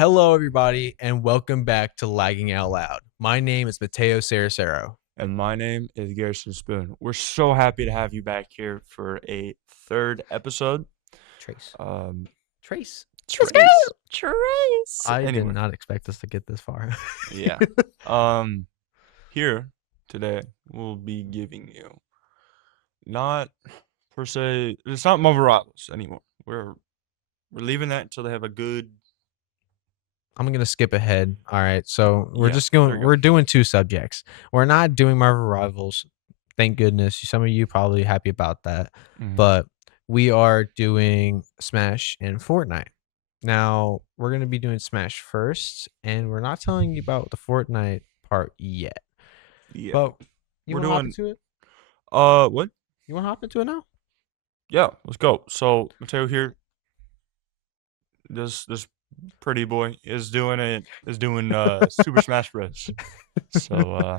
Hello, everybody, and welcome back to Lagging Out Loud. My name is Mateo Saracero. And my name is Garrison Spoon. We're so happy to have you back here for a third episode. Trace. Um, Trace. Trace. I did Anyway, not expect us to get this far. yeah. Here today we'll be giving you not per se. It's not Marvel Rivals anymore. We're leaving that until they have a good. I'm going to skip ahead. All right. So Yeah. There you we're doing two subjects. We're not doing Marvel Rivals. Thank goodness. Some of you probably happy about that. go. But we are doing Smash and Fortnite. Now, we're going to be doing Smash first, and we're not telling you about the Fortnite part yet. Yeah. But you We're want to hop doing. into it? What? You want to hop into it now? Yeah. Let's go. So Mateo here. This pretty boy is doing Super Smash Bros. So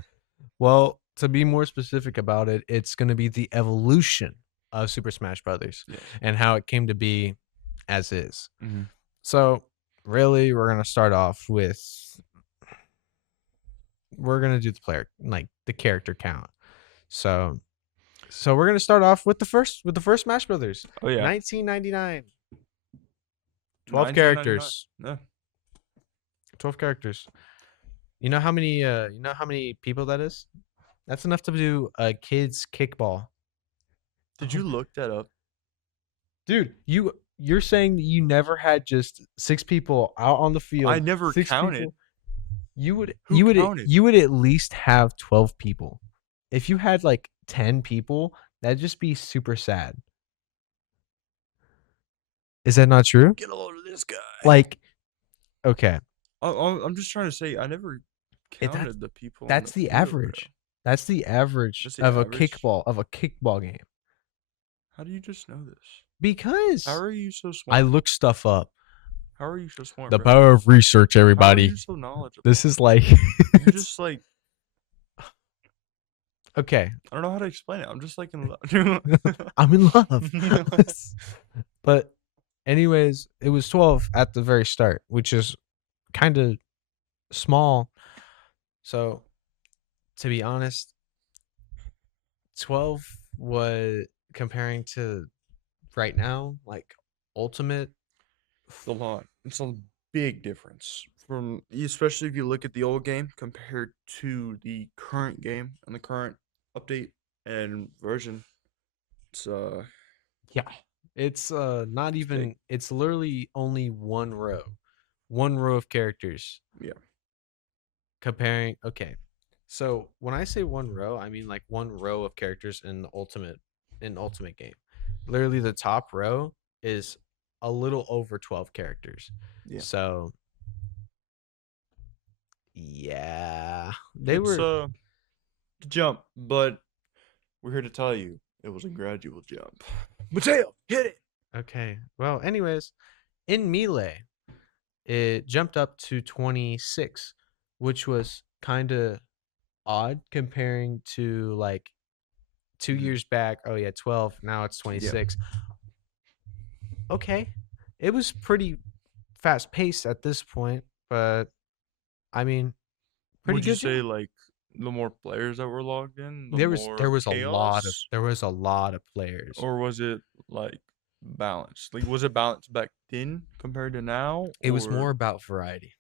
Well, to be more specific about it, it's going to be the evolution of Super Smash Brothers yeah. and how it came to be as is. Mhm. So, really, we're going to start off with we're going to do the character count. So we're going to start off with the first Smash Brothers. Oh yeah. 1999. 12 1999. characters. Yeah. 12 characters. You know how many people that is? That's enough to do a kid's kickball. Did you look that up? Dude, you're saying that you never had just 6 people out on the field. I never 6 counted. people. You would Who counted? you would at least have 12 people. If you had like 10 people, that'd just be super sad. Is that not true? Get a load of this guy. Like, okay, I'm just trying to say I never that's counted the people. On that's the the field, average. bro. That's the average That's the of average? a kickball game. How do you just know this? Because How are you so I smart? look stuff up. How are you so smart, The bro? power of research, How are everybody. you so knowledgeable? This is like You're just like okay. I don't know how to explain it. I'm just like in love. I'm in love. But anyways, it was 12 at the very start, which is kind of small. So, to be honest, 12 was comparing to right now, like Ultimate. It's a lot. It's a big difference from, especially if you look at the old game compared to the current game and the current update and version. It's Yeah. It's not it's big. even it's literally only one row. One row of characters Yeah. comparing okay. So, when I say one row, I mean like one row of characters in the ultimate game. Literally the top row is a little over 12 characters. Yeah. So, yeah, they It's were a jump, but we're here to tell you it was a gradual jump. Mateo, hit it. okay. Well, anyways, in Melee, it jumped up to 26, which was kind of odd comparing to like 2 Mhm. years back. Oh yeah, 12. Now it's 26. Okay. It was pretty fast paced at this point, but I mean, pretty Would you good say jump. like the more players that were logged in, the There more was chaos? a lot of players. Or was it like balanced? Like was it balanced back then compared to now It was or more about variety.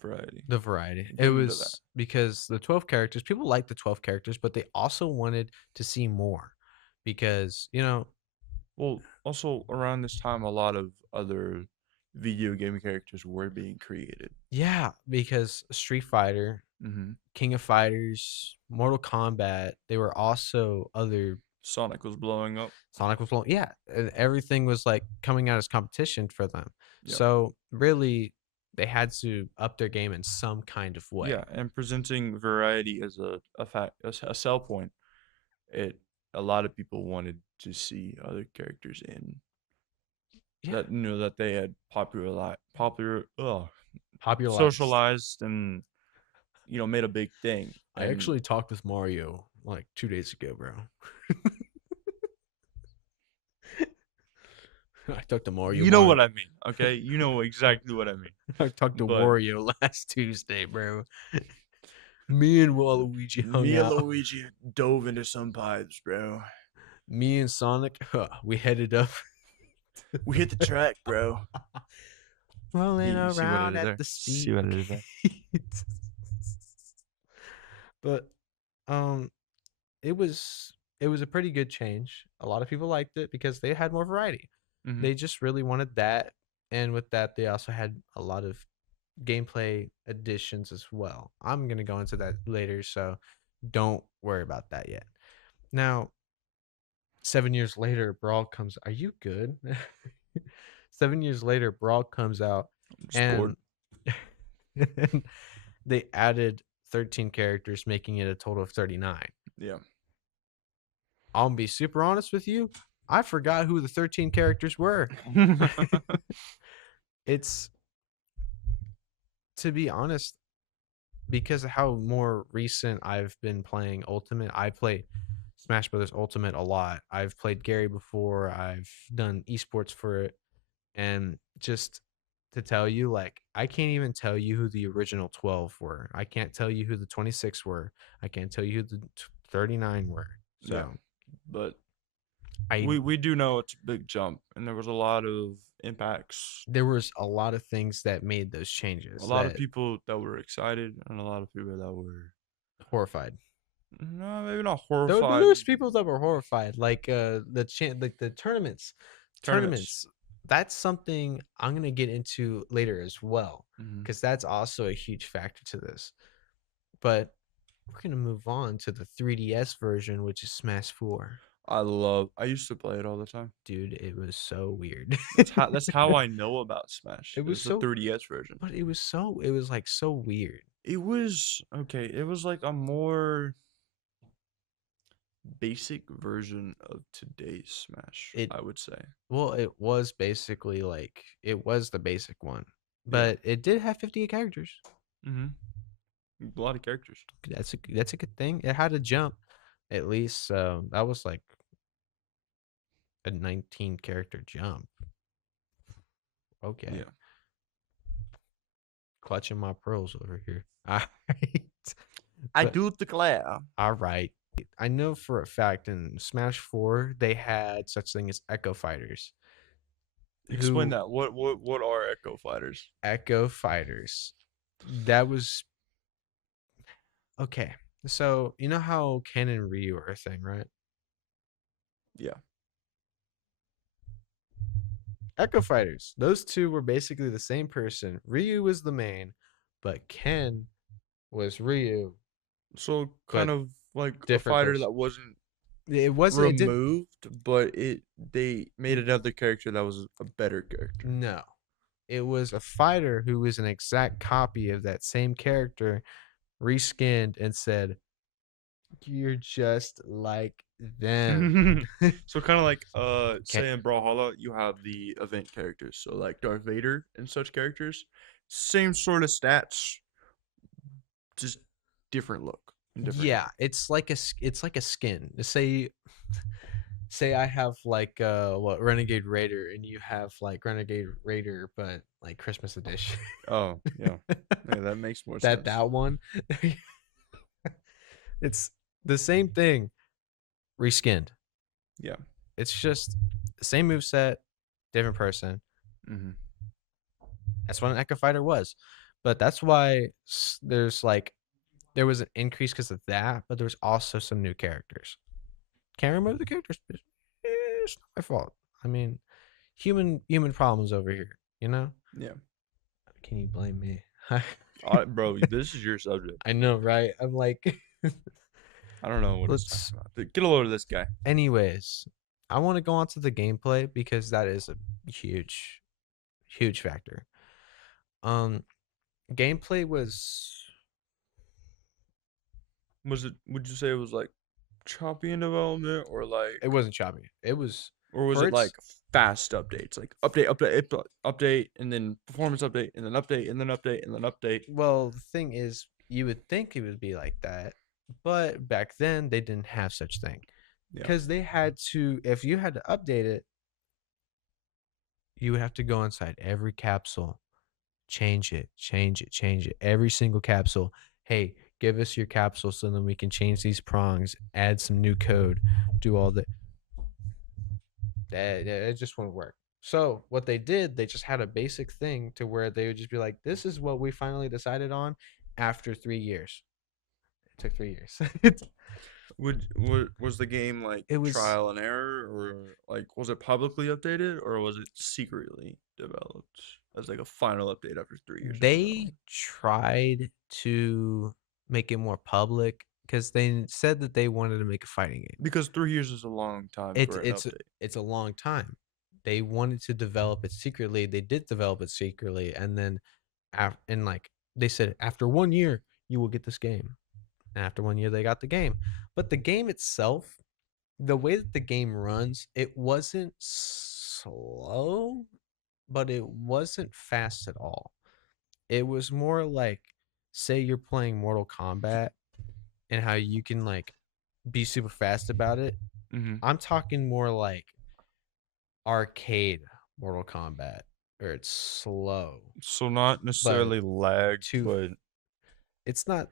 variety? The variety. It Get into that. was because the 12 characters, people like the 12 characters, but they also wanted to see more because, Well, also around this time a lot of other video game characters were being created. yeah, because Street Fighter, Mm-hmm. King of Fighters, Mortal Kombat, they were also other Sonic was blowing up. Sonic was blowing. Yeah, and everything was like coming out as competition for them. Yep. So really, they had to up their game in some kind of way. Yeah, and presenting variety as a sell point. It a lot of people wanted to see other characters in Yeah, that that they had popularized. socialized and made a big thing. I And actually talked with Mario like 2 days ago, bro. I took the more you You know want. what I mean, okay? You know exactly what I mean. I talked to But Wario last Tuesday, bro. Me and Waluigi hung me and out. Luigi dove into some pipes, bro. Me and Sonic, we headed up. We hit the track, bro. Rolling You see what I around did at there? the See speed. what I did there? But um it was a pretty good change. A lot of people liked it because they had more variety. Mhm. They just really wanted that, and with that they also had a lot of gameplay additions as well. I'm going to go into that later, so don't worry about that yet. Now, 7 years later, Brawl comes. Are you good? 7 years later, Brawl comes out, I'm just bored. and, and they added 13 characters, making it a total of 39. Yeah. I'll be super honest with you. I forgot who the 13 characters were. It's, to be honest, because of how more recent I've been playing Ultimate. I play Smash Brothers Ultimate a lot. I've played Gary before. I've done esports for it, and just to tell you, like, I can't even tell you who the original 12 were. I can't tell you who the 26 were. I can't tell you who the 39 were. Yeah. So But I we do know it's a big jump, and there was a lot of impacts. there was a lot of things that made those A changes lot of that people that were excited, and a lot of people that were horrified. no, maybe not There horrified. was people that were horrified, like like the tournaments, Tournaments. tournaments. That's something I'm gonna get into later as well, Mhm. because that's also a huge factor to this. But we're gonna move on to the 3DS version, which is Smash 4. I used to play it all the time. Dude, it was so weird. That's how I know about Smash. It It was was the so, 3DS version. but it was like so weird. It was okay, it was like a more basic version of today's Smash, It I would say. Well, it was basically like it was the basic one, Yeah. but it did have 58 characters. Mhm. A lot of characters. That's a good thing. It had a jump, at least. So that was like a 19 character jump. Okay, Yeah. clutching my pearls over here. All right, I but do declare. all right. I know for a fact in Smash 4 they had such thing as Echo Fighters. Explain Who that. What are Echo Fighters? Echo Fighters? That was okay. So you know how Ken and Ryu are a thing, right? Yeah. Echo Fighters. Those two were basically the same person. Ryu was the main, but Ken was Ryu, So kind but of like a different fighter person. that wasn't It wasn't. It didn't. removed, but they made another character that was a better character. No, it was a fighter who was an exact copy of that same character, reskinned and said, "You're just like them." So kind of like Okay. say in Brawlhalla you have the event characters. So like Darth Vader and such characters, same sort of stats, just different look and different Yeah, name. it's like a skin. Say I have like what Renegade Raider and you have like Renegade Raider but like Christmas edition. Oh, yeah. Yeah, that makes more that sense. that one it's the same thing reskinned. Yeah. It's just the same move set, different person. Mhm. That's what an Echo Fighter was. But that's why there's like there was an increase because of that, but there's also some new characters. Can't remember the characters. But it's not my fault. I mean, human problems over here. You know? Yeah. Can you blame me? Bro, this is your subject. I know, right? I'm like, I don't know what he's talking let's. about. Get a load of this guy. Anyways, I want to go on to the gameplay because that is a huge, huge factor. Um, Gameplay was. Was it? Would you say it was like choppy in development, It wasn't choppy. It was or was for it like its. fast updates, like update, and then performance update, and then update, and then update, and then update? Well, the thing is, you would think it would be like that, but back then they didn't have such thing Yeah. because they had to. If you had to update it, You would have to go inside every capsule, change it, change it, change it. Every single capsule. Hey, give us your capsule so then we can change these prongs, add some new code, do all the that it just wouldn't work. So what they did, they just had a basic thing to where they would just be like, "This is what we finally decided on after 3 years." It took 3 years. Was the game like It was trial and error, or like was it publicly updated, or was it secretly developed as like a final update after 3 years of they development? tried to make it more public because they said that they wanted to make a fighting game. Because 3 years is a long time It's for an it's update. it's a long time. They wanted to develop it secretly. They did develop it secretly, and then and like they said, after 1 year, you will get this game. And after 1 year, they got the game. But the game itself, the way that the game runs, it wasn't slow, but it wasn't fast at all. It was more like, say you're playing Mortal Kombat and how you can like be super fast about it. Hmm. I'm talking more like arcade Mortal Kombat, where it's slow, So not but necessarily lag, too. but It's not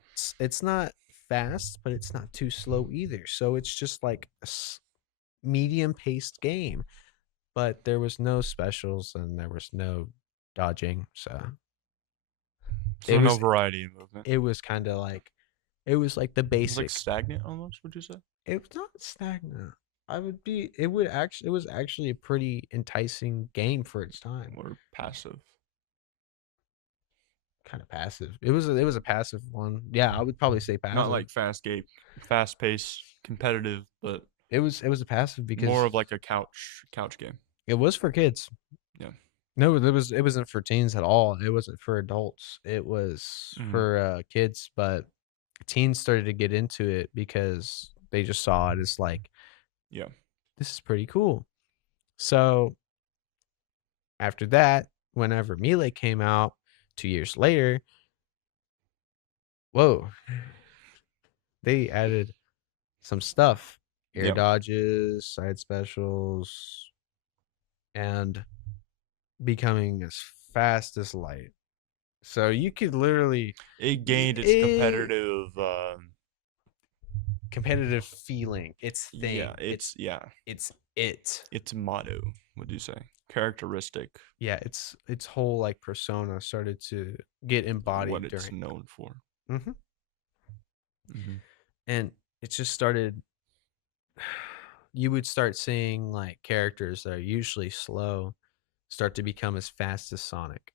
fast, but it's not too slow either. So it's just like a medium paced game. But there was no specials and there was no dodging. So it so no was variety in movement. it was kind of like it was like the It was like basic. stagnant almost, would you say? It was not stagnant. I would be. It would actually. It was actually a pretty enticing game for its time. Or passive? Kind of passive. It was a passive one. Yeah, I would probably say Not passive. like fast paced, competitive, but It was a passive more because of like a couch game. it was for kids. Yeah. No, it wasn't for teens at all. It wasn't for adults. It was Hmm. for kids, but teens started to get into it because they just saw it as like, Yeah. this is pretty cool. So after that, whenever Melee came out 2 years later, whoa, they added some stuff, air Yeah. dodges, side specials, and becoming as fast as light. So you could literally It gained its it, competitive. competitive feeling. Its Yeah. thing. It's yeah. It's it. Its motto. Would you say characteristic? Yeah, its whole like persona started to get What embodied it's during known for. that. Hmm. And it just started. You would start seeing like characters that are usually slow start to become as fast as Sonic.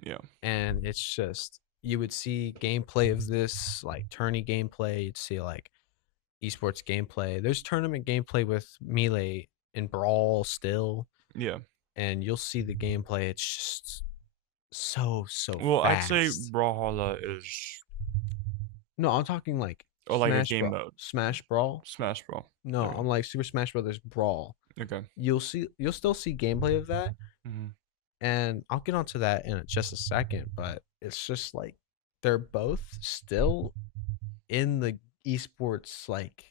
Yeah. And it's just you would see gameplay of this like tourney gameplay, you'd see like esports gameplay. There's tournament gameplay with Melee and Brawl still, Yeah. and you'll see the gameplay. It's just so Well, I'd say fast. Brawlhalla is No, I'm talking like like a game mode. Smash Brawl. Smash Brawl. No, Okay. I'm like Super Smash Brothers Brawl. Okay. You'll still see gameplay of that, Hmm. and I'll get onto that in just a second. But it's just like they're both still in the esports like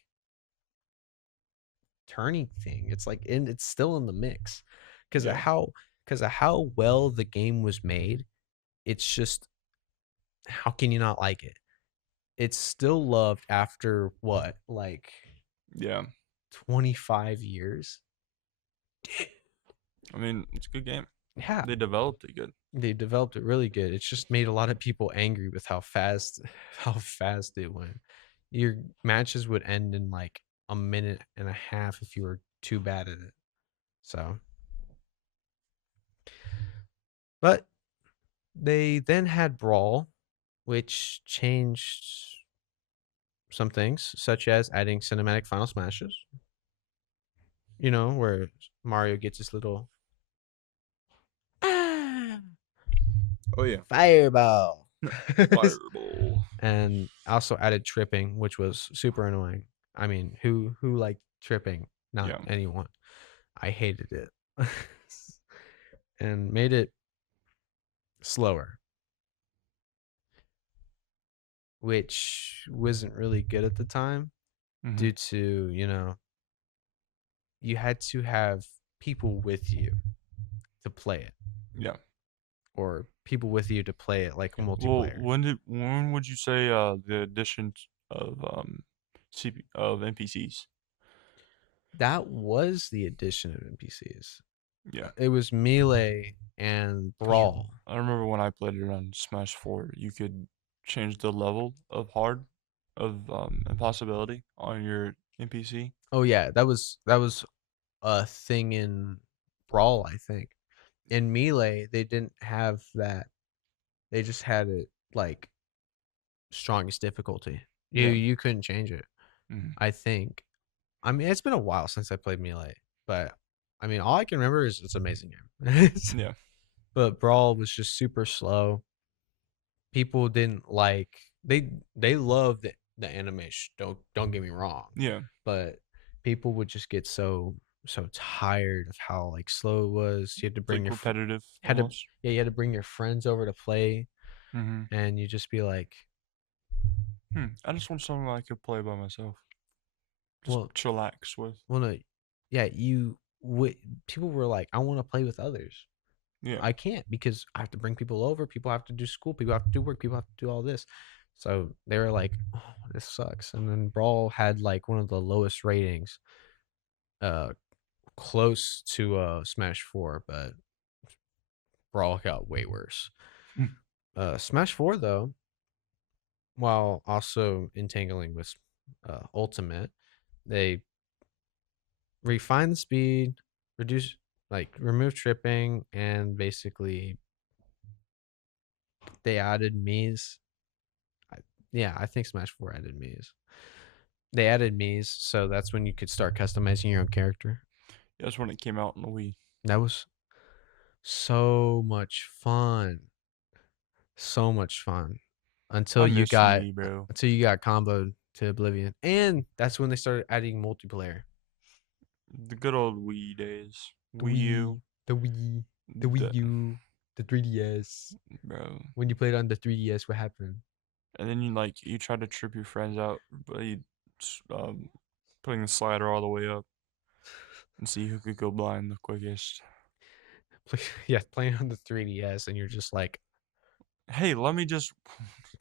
turning thing. It's like it's still in the mix because of Yeah. how well the game was made. It's just how can you not like it? It's still loved after what, like Yeah. 25 years? I mean, it's a good game. Yeah, They developed it good. they developed it really good. It's just made a lot of people angry with how fast how fast it went. Your matches would end in like a minute and a half if you were too bad at it. So, but they then had Brawl, which changed some things, such as adding cinematic final smashes. Where Mario gets his little ah, Oh yeah. fireball. Fireball. And also added tripping, which was super annoying. I mean, who liked tripping? Not Yeah. anyone. I hated it. And made it slower, which wasn't really good at the time Hmm. due to, you had to have people with you to play it, Yeah. or people with you to play it like Yeah. Well, multiplayer. when would you say the addition of of NPCs? That was the addition of NPCs. Yeah. It was Melee and Cause Brawl. I remember when I played it on Smash 4, you could change the level of hard of impossibility on your NPC. Oh yeah, that was a thing in Brawl, I think. In Melee, they didn't have that. They just had it like strongest difficulty. You Yeah. you couldn't change it. Hmm. I think. I mean, it's been a while since I played Melee, but I mean, all I can remember is it's an amazing game. Yeah. But Brawl was just super slow. People didn't like they loved the animation. Don't get me wrong, Yeah. but people would just get so tired of how like slow it was. You had to It's like bring repetitive had to almost. yeah, you had to bring your friends over to play, Hmm. and you just be like, I just want something I could play by myself. Just well, chillax with. no, yeah, you would. People were like, I want to play with others. Yeah. I can't because I have to bring people over. People have to do school. People have to do work. People have to do all this. So they were like, oh, this sucks. And then Brawl had like one of the lowest ratings, uh, close to Smash 4, but Brawl got way worse. Smash 4 though, while also entangling with Ultimate, they refined the speed, reduce remove tripping, and basically they added Mii's. I, yeah, I think Smash 4 added Mii's. They added Mii's, so that's when you could start customizing your own character. That's when it came out in the Wii. That was so much fun. So much fun. I Until you miss the got Wii, bro. comboed to oblivion. And that's when they started adding multiplayer. The good old Wii days. The Wii Wii, U. the Wii, the Wii The, U, the 3DS. bro. When you played on the 3DS, what happened? And then you try to trip your friends out by putting the slider all the way up and see who could go blind the quickest. Yeah, playing on the 3DS, and you're just like, Hey, let me just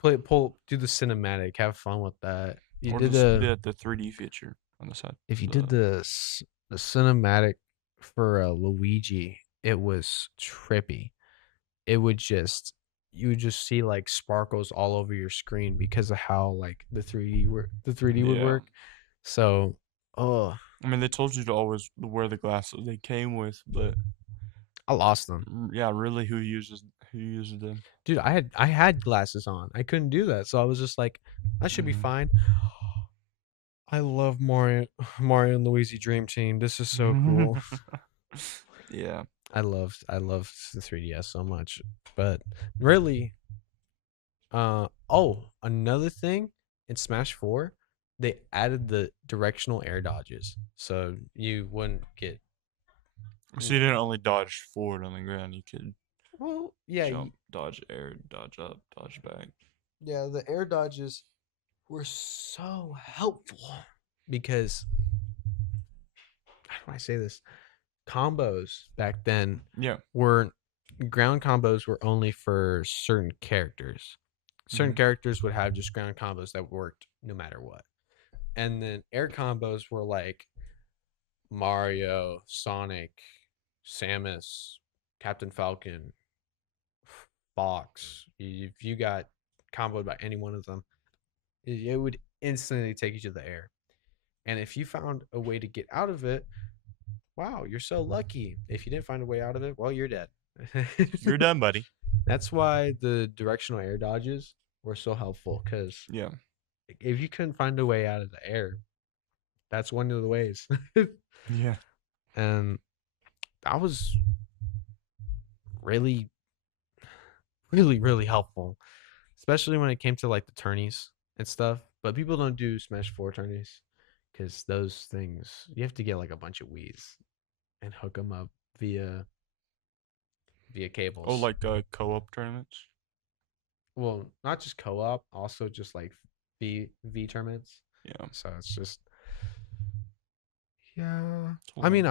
do the cinematic, have fun with that. You or did the 3D feature on the side. if you did The the cinematic for Luigi, it was trippy. It would just you would just see like sparkles all over your screen because of how like the 3D would yeah. work. So, oh, I mean, they told you to always wear the glasses they came with, but I lost them. yeah, really, who uses them? Dude, I had glasses on. I couldn't do that. So I was just like, I should be Hmm. fine. I love Mario and Luigi Dream Team. This is so cool. Yeah. I loved the 3DS so much. But really, oh, another thing in Smash 4, they added the directional air dodges. So you wouldn't get So you didn't only dodge forward on the ground, you could well, yeah, jump, dodge air, dodge up, dodge back. yeah, the air dodges were so helpful because how do I say this? Combos back then Yeah. were ground combos were only for certain characters. Certain Hmm. characters would have just ground combos that worked no matter what. And then air combos were like Mario, Sonic, Samus, Captain Falcon, Fox. If you got comboed by any one of them, it would instantly take you to the air. And if you found a way to get out of it, wow, you're so lucky. If you didn't find a way out of it, well, you're dead. You're done, buddy. That's why the directional air dodges were so helpful because Yeah. if you couldn't find a way out of the air, that's one of the ways. Yeah. And that was really, really helpful, especially when it came to like the tourneys and stuff. But people don't do Smash 4 tourneys because those things, you have to get like a bunch of Wii's and hook them up via Oh, cables. like co-op tournaments? Well, not just co-op, also just like V tournaments. Yeah. So it's just yeah. It's a I lot. mean,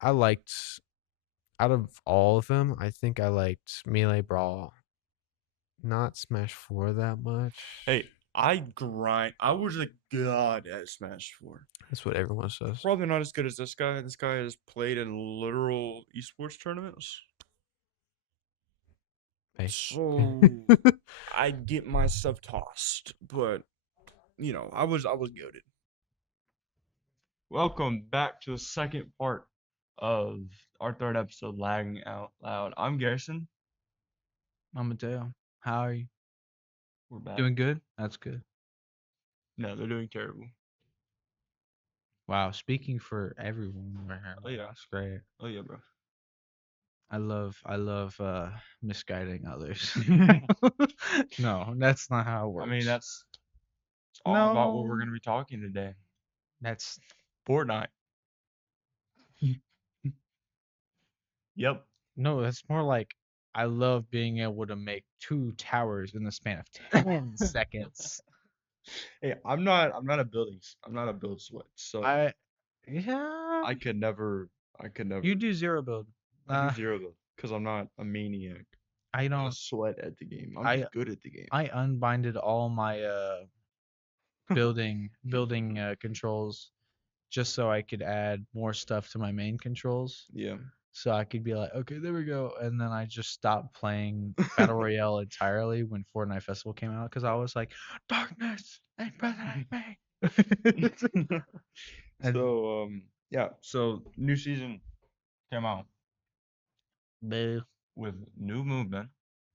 I liked out of all of them, I think I liked Melee Brawl, not Smash 4 that much. Hey, I was a god at Smash 4. That's what everyone says. Probably not as good as this guy. This guy has played in literal esports tournaments. Hey. So I get myself tossed, but I was goaded. Welcome back to the second part of our third episode, Lagging Out Loud. I'm Garrison. I'm Mateo. How are you? We're back. Doing good? That's good. No, they're doing terrible. Wow, speaking for everyone right here. Oh yeah. That's great. Oh yeah, bro. I love misguiding others. No, that's not how it I mean, works. that's it's all about what we're No, gonna be talking today. that's Fortnite. Yep. no, that's more like I love being able to make two towers in the span of 10 seconds. Hey, I'm not a build sweat, so I yeah, I could never, I could you never, do zero build. I do zero build because I'm not a maniac. I I'm not a don't sweat at the game. I'm I just good at the game. I unbinded all my building controls just so I could add more stuff to my main controls. Yeah. So I could be like, okay, there we go. And then I just stopped playing Battle Royale entirely when Fortnite Festival came out because I was like, darkness ain't better than me. And So yeah. So new season came out boo. with new movement,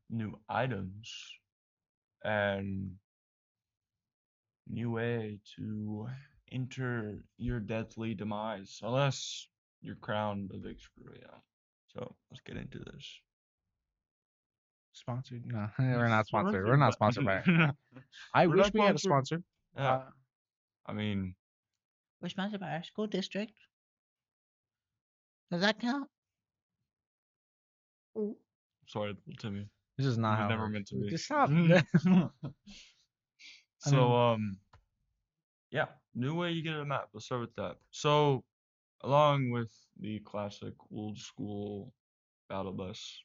new items, and new way to enter your deathly demise, unless you're crowned a victory royale. So let's get into this. Sponsored? No, we're not sponsored. We're Sponsored not by sponsored by it. I we're wish not we had a sponsored. sponsor. Yeah, I mean, We're sponsored by our school district. Does that count? sorry, little Timmy. This is It not was how it never works. meant to be. Just stop. I So mean, yeah, new way you get a map. Let's start with that. So along with the classic old school battle bus,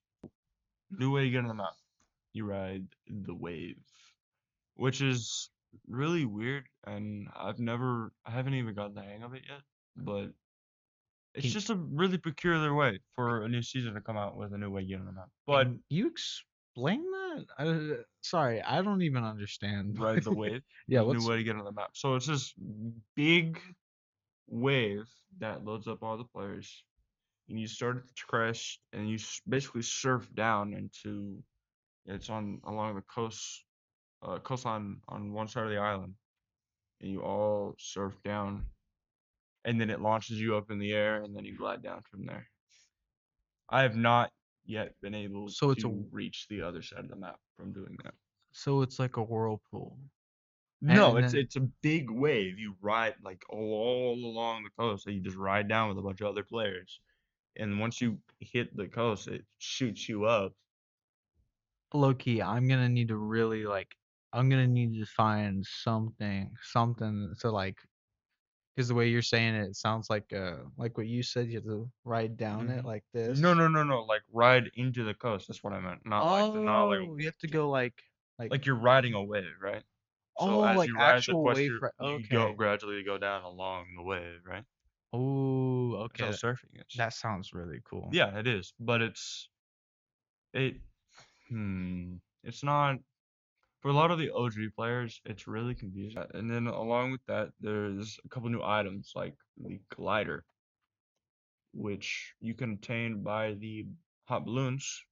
new way you get on the map. You ride the wave, which is really weird, and I haven't even gotten the hang of it yet. But it's can, just a really peculiar way for a new season to come out with a new way you get on the map. But can you explain that? Sorry, I don't even understand. ride the wave Yeah, is a new what's way to get on the map. So it's this big wave that loads up all the players, and you start at the crest, and you basically surf down into it's on along the coastline on one side of the island, and you all surf down, and then it launches you up in the air, and then you glide down from there. I have not yet been able so it's a to reach the other side of the map from doing that. so it's like a whirlpool, No, and then it's a big wave. You ride like all along the coast. So you just ride down with a bunch of other players, and once you hit the coast, it shoots you up. low key, I'm gonna need to really like, I'm gonna need to find something to like, because the way you're saying it, it sounds like what you said. You have to ride down it Hmm. like No, this. no, no, no. Like ride into the coast. That's what I meant. Not like Oh, you have to go like like you're riding a wave, right? So oh, as like you ride the actual quest, wave. you go Okay. gradually go down along the wave, right? Oh, That's how okay. surfing is. That sounds really cool. Yeah, it is, but it it's not for a lot of the OG players. It's really confusing. And then along with that, there's a couple new items like the glider, which you can obtain by the hot balloons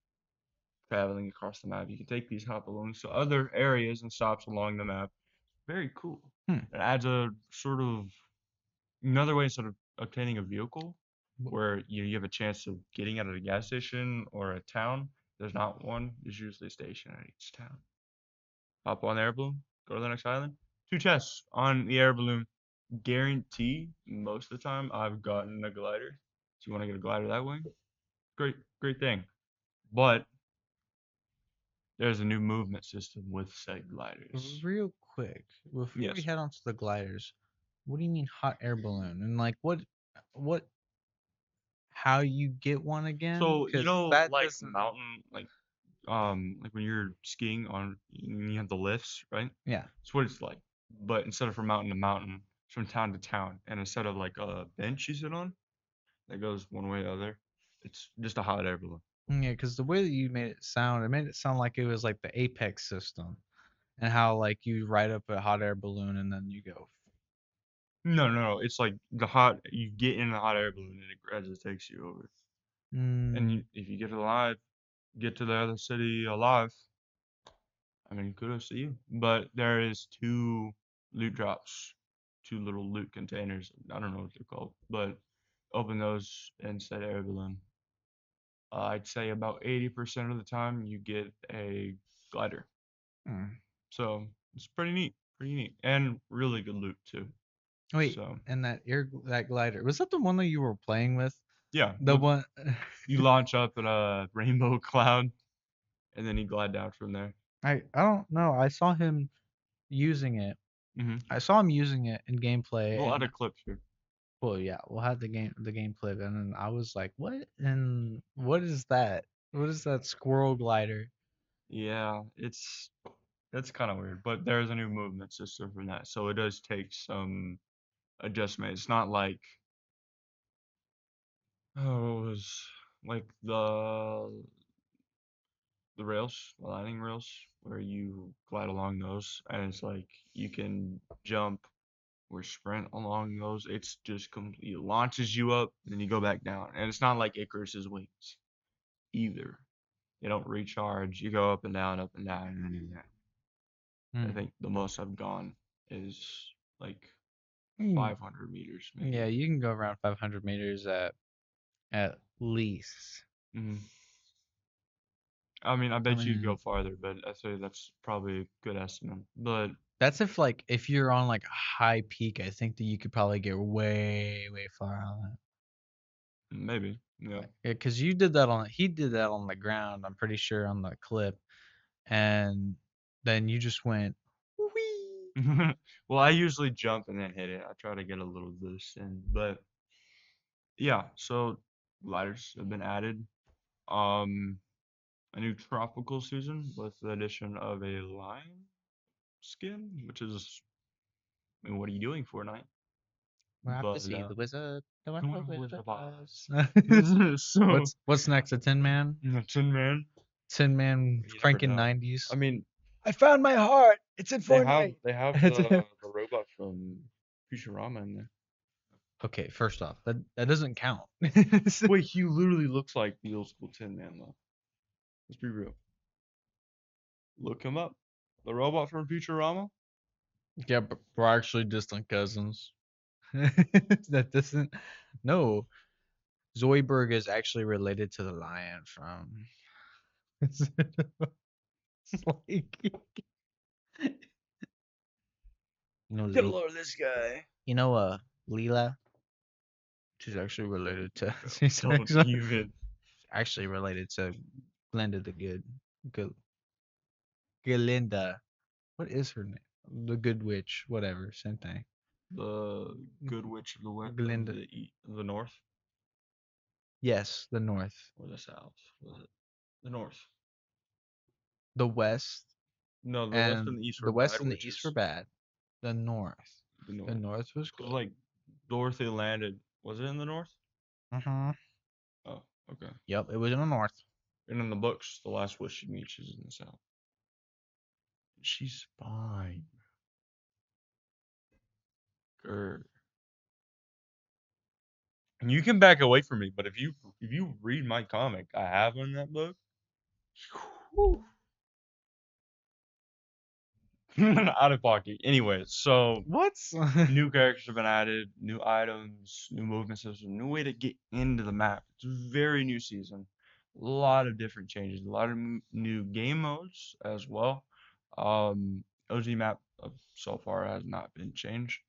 traveling across the map. You can take these hot balloons to other areas and stops along the map. Very cool. Hmm. It adds a sort of another way instead of obtaining a vehicle Wh- where you have a chance of getting out of a gas station or a town. There's not one. There's usually a station at each town. Hop on the air balloon, go to the next island. Two chests on the air balloon. Guarantee most of the time I've gotten a glider. So you want to get a glider that way? Great, great thing. But there's a new movement system with said gliders. Real quick, before we Yes. head on to the gliders, what do you mean hot air balloon? And like what how you get one again? So you Because know, that like doesn't. mountain, like when you're skiing on, you have the lifts, right? Yeah. It's what it's like. But instead of from mountain to mountain, it's from town to town, and instead of like a bench you sit on that goes one way or the other, it's just a hot air balloon. Yeah, because the way that you it made it sound like it was like the Apex system, and how like you ride up a hot air balloon and then you go. No, no, no. It's like you get in the hot air balloon and it gradually takes you over. And Mm, if you get to the other city alive, I mean, kudos to you. But there is two loot drops, two little loot containers. I don't know what they're called, but open those and set air balloon. I'd say about 80% of the time you get a glider. mm. So it's pretty neat, and really good loot too. Wait, So and that glider, was that the one that you were playing with? yeah, The one. you launch up at a rainbow cloud, and then you glide down from there. I don't know. I saw him using it. Hmm. I saw him using it in gameplay, We'll add and a clip here. well, yeah, we'll have the game clip, and then I was like, "What? And what is that? What is that squirrel glider?" Yeah, that's kind of weird, but there's a new movement system from that, so it does take some adjustment. It's not like oh, it was like the rails, the landing rails, where you glide along those, and it's like you can jump or sprint along those. It's just complete it launches you up, and then you go back down, and it's not like Icarus's wings either. They don't recharge. You go up and down, and then you I Hmm. think the most I've gone is like Mm, 500 meters, yeah, maybe. you can go around 500 meters at least. Hmm. I mean, I I bet you could go mean, farther, but I say that's probably a good estimate. But that's if you're on like a high peak, I think that you could probably get way far on that. maybe, yeah. Like, yeah, because he did that on the ground. I'm pretty sure on the clip, and then you just went, wee. Well, I usually jump and then hit it. I try to get a little boost in, but yeah. So gliders have been added. Um, a new tropical season with the addition of a lion skin, which is, I mean, what are you doing Fortnite? We have to But see the wizard, the the wonderful Wizard Wizard of of Oz. Oz. So, What's next? A Tin Man? Tin Man. Tin Man You never cranking know. I 90s. mean, I found my heart. It's in Fortnite. they have the robot from Futurama in there. Okay, first off, that doesn't count. Wait, he literally looks like the old school Tin Man though. Let's be real. Look him up. The robot from Futurama? Yeah, but we're actually distant cousins. That doesn't. No, Zoidberg is actually related to the lion from. It's like you know, Get a load of this guy. Leela. She's actually Don't, related to. don't, She's don't even. actually related to Glenda the Good. Good. Galinda. What is her name? The Good Witch. Whatever. Same thing. The good witch of Glinda. of the north Yes, the North. or the south? Was it the north? The West. No, the west And and the east were the West bad and the East were witches. bad. The North. The The north. North was Cause good. like Dorothy landed. Was it in the north? Mm-hmm. Oh, okay. Yep, it was in the North. And in the books, the last witch she meets is in the south. She's fine. Grr. And you can back away from me, but if you read my comic, I have in that book. Whew. Out of pocket. Anyway, so What? new characters have been added, new items, new movement system, new way to get into the map. It's a very new season. A lot of different changes, a lot of new game modes as well. OG map so far has not been changed.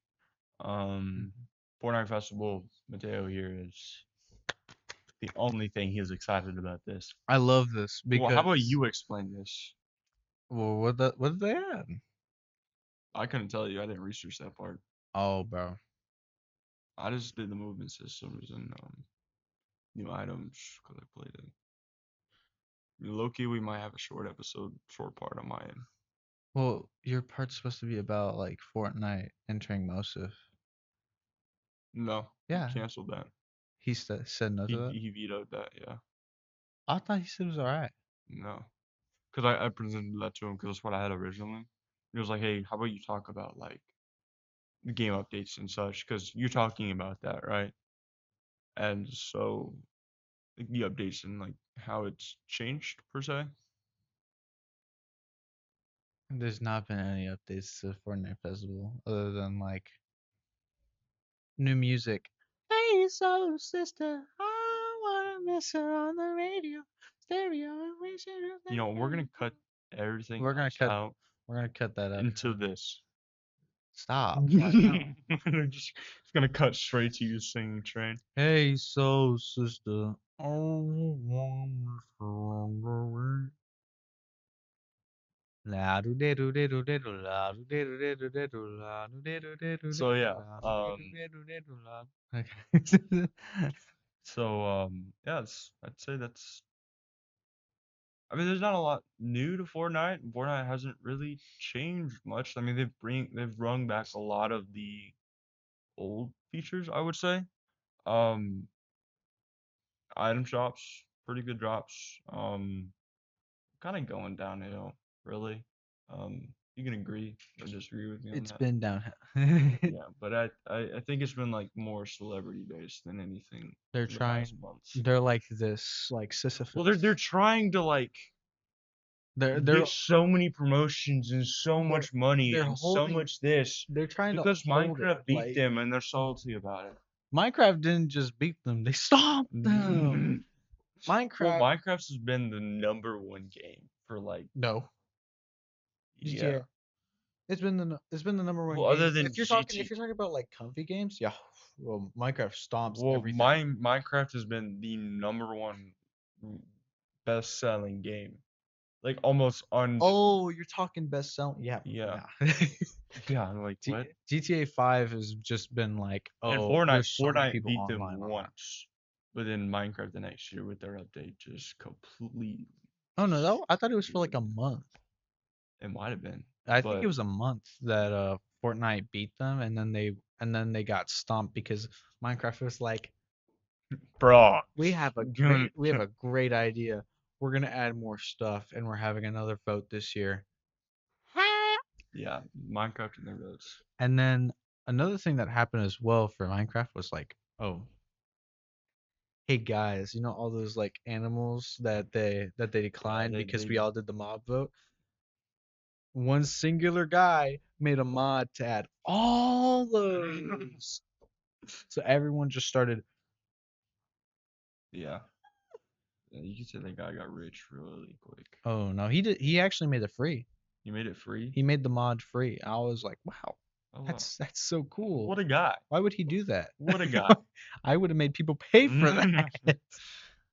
Um, Fortnite Festival, Mateo here is the only thing he's excited about this. I love this Well, how about because you explain this? well, what did they add? I couldn't tell you. I didn't research that part. Oh, bro. I just did the movement systems and new items because I played it. Low-key, we might have a short part on my end. Well, your part's supposed to be about like Fortnite entering Mosif. No, he Yeah, canceled that. he said no to that. He vetoed that. Yeah, I thought he said it was alright. no, because I presented that to him because that's what I had originally. He was like, "Hey, how about you talk about like the game updates and such? Because you're talking about that, right?" And so like, the updates and like how it's changed per se. There's not been any updates to Fortnite Festival other than like new music. Hey, soul sister, I wanna miss her on the radio, stereo, You know, we're gonna cut everything We're gonna else cut. out We're gonna cut that out. into this. Stop. Why no? We're just it's gonna cut straight to you singing train. Hey, soul sister. Oh, wonderful. La do de do de do de do la do de do de do de do la do de do de do de So do yeah, la do de do de do la. yeah, I'd say that's. I mean, there's not a lot new to Fortnite. Fortnite hasn't really changed much. I mean, they've rung back a lot of the old features, I would say. Um, item shops, pretty good drops. Kind of going downhill, really. You can agree or disagree with me on It's that. been downhill. Yeah, but I think it's been like more celebrity based than anything They're in the past trying. months. They're like this, like Well, Sisyphus. they're trying to like They're get so many promotions and so they're much money they're and so holding. much this They're trying to because hold it. Minecraft beat Like them and they're salty about it. Minecraft didn't just beat them; they stomped them. Well, Minecraft. Minecraft has been the #1 game for like No. yeah. GTA. It's been the number one Well, other game. than If you're talking about like comfy games, yeah. Well, Minecraft stomps well, everything. Minecraft has been the #1 best-selling game, like almost on Oh, you're talking best selling. Yeah, yeah yeah. yeah. I'm like what? GTA 5 has just been like, And oh, there's so many Fortnite people beat them online on that. once, but then Minecraft the next year with their update just completely Oh no, I thought it was for like a destroyed. month. It might have been, I think it but was a month that Fortnite beat them, and then they got stomped because Minecraft was like, bro, we have a great idea. We're gonna add more stuff, and we're having another vote this year. yeah, Minecraft and their votes. And then another thing that happened as well for Minecraft was like, oh, hey guys, you know all those like animals that they Yeah, declined because they we all did the mob vote. One singular guy made a mod to add all those. So everyone just started. yeah. Yeah, you could say that guy got rich really quick. Oh no, he did. He actually made it free. He made it free. He made the mod free. I was like, wow, Oh wow, that's so cool. what a guy! Why would he do that? What a guy! I would have made people pay for that.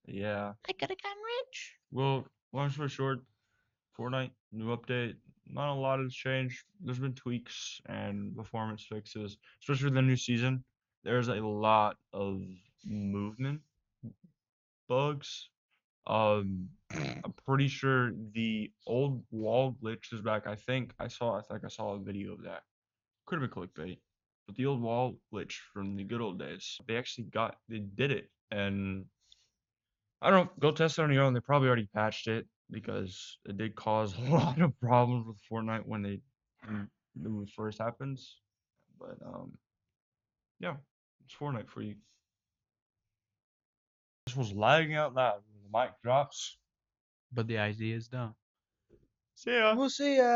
Yeah. I could have gotten rich. Well, long story short, Fortnite new update. Not a lot has changed. There's been tweaks and performance fixes, especially with the new season. There's a lot of movement bugs. I'm pretty sure the old wall glitch is back. I think I saw a video of that. Could have been clickbait, but the old wall glitch from the good old days. They did it, and I don't know. Go test it on your own. They probably already patched it because it did cause a lot of problems with Fortnite when it first happens. But yeah, it's Fortnite for you. This was lagging out loud when the mic drops. But the idea is done. See ya. We'll see ya.